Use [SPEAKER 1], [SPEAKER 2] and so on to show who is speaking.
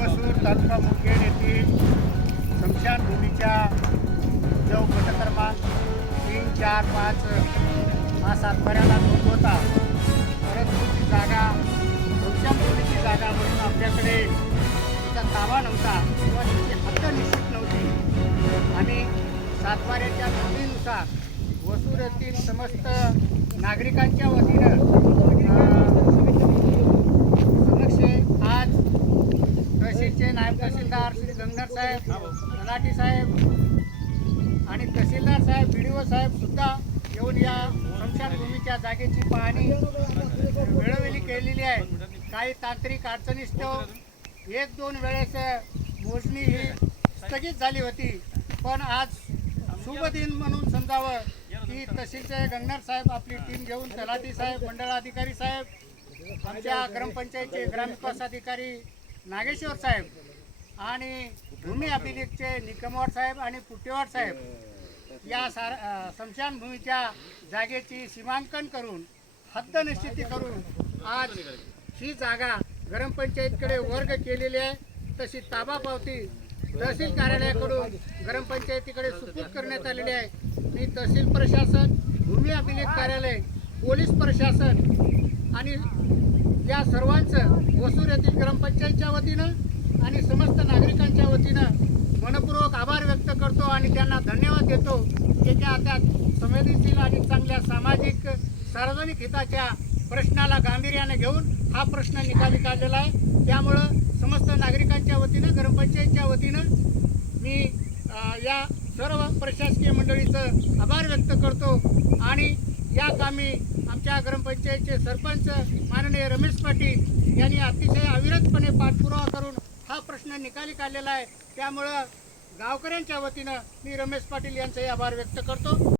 [SPEAKER 1] वसूर तालुका मुखेड येथील स्मशानभूमीच्या जो गट क्रमांक तीन चार पाच हा सातबाऱ्याला नोंद होता. परंतु ती जागा स्मशानभूमीची जागा म्हणून आपल्याकडे तिचा ताबा नव्हता किंवा तिची हद्द निश्चित नव्हती. आणि सातबाऱ्याच्या नोंदीनुसार वसूर येथील समस्त नागरिकांच्या वतीनं अ, समक्ष आज तहसीलचे नायब तहसीलदार श्री गंगनर साहेब तलाठी साहेब आणि तहसीलदार साहेब बी डी ओ साहेब सुद्धा येऊन या स्मशानभूमीच्या जागेची पाहणी वेळोवेळी केलेली आहे. काही तांत्रिक अडचणीस्तव एक दोन वेळेस मोजणी ही स्थगित झाली होती. पण आज शुभ दिन म्हणून समजावं की तहसीलचे गंगनर साहेब आपली टीम घेऊन तलाठी साहेब मंडळाधिकारी साहेब आमच्या ग्रामपंचायतचे ग्रामविकास अधिकारी नागेश्वर साहेब आणि भूमी अभिलेखचे निकमवाड साहेब आणि पुट्टेवाड साहेब या सार अ, स्मशानभूमीच्या जागेची सीमांकन करून हद्द निश्चिती करून आज ही जागा ग्रामपंचायतकडे वर्ग केलेली आहे. तशी ताबा पावती तहसील कार्यालयाकडून ग्रामपंचायतीकडे सुपूर्द करण्यात आलेली आहे. मी तहसील प्रशासन भूमी अभिलेख कार्यालय पोलीस प्रशासन आणि या सर्वांचं वसूर येथील ग्रामपंचायतच्या वतीनं आणि समस्त वतीनं मनपूर्वक आभार व्यक्त करतो आणि त्यांना धन्यवाद देतो की त्या त्या संवेदनशील आणि चांगल्या सामाजिक सार्वजनिक हिताच्या प्रश्नाला गांभीर्याने घेऊन हा प्रश्न निकाली काढलेला आहे. त्यामुळं समस्त नागरिकांच्या वतीनं ग्रामपंचायतच्या वतीनं मी या सर्व प्रशासकीय मंडळीचं आभार व्यक्त करतो. आणि या कामी आमच्या ग्रामपंचायतचे सरपंच माननीय रमेश पाटील यांनी अतिशय अविरतपणे पाठपुरावा करून प्रश्न निकाली काढलेला आहे. त्यामुळं गावकऱ्यांच्या वतीनं मी रमेश पाटील यांचाही आभार व्यक्त करतो.